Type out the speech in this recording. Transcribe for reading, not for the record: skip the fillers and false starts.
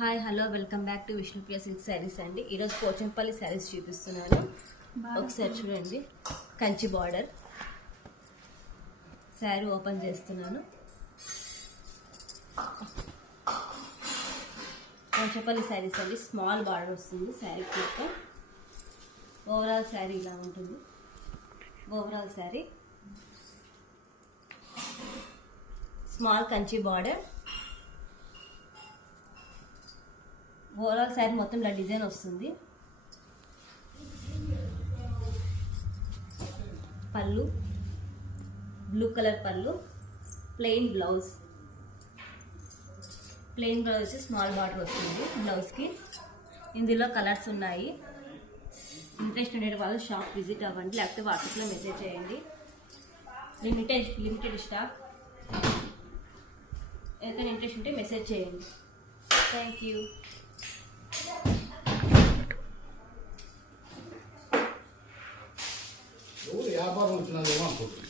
Hi hello welcome back to Vishnupriya సిల్క్ శారీస్ అండి. ఈరోజు పోచంపల్లి శారీస్ చూపిస్తున్నాను. ఒకసారి చూడండి. కంచి బార్డర్ శారీ ఓపెన్ చేస్తున్నాను. పోచంపల్లి శారీస్ అండి. స్మాల్ బార్డర్ వస్తుంది శారీ మొత్తం. ఓవరాల్ శారీ ఇలా ఉంటుంది. ఓవరాల్ శారీ స్మాల్ కంచి బార్డర్. ఓవరాల్ శారీ మొత్తం ఇలా డిజైన్ వస్తుంది. పళ్ళు బ్లూ కలర్ పళ్ళు, ప్లెయిన్ బ్లౌజ్ వచ్చి స్మాల్ బార్డర్ వస్తుంది బ్లౌజ్కి. ఇందులో కలర్స్ ఉన్నాయి. ఇంట్రెస్ట్ ఉండే వాళ్ళు షాప్ విజిట్ అవ్వండి, లేకపోతే వాట్సాప్లో మెసేజ్ చేయండి. Limited stock. ఎవరికైనా ఇంట్రెస్ట్ ఉంటే మెసేజ్ చేయండి. Thank you. వ్యాపారం వచ్చినదేమో అనుకుంటుంది.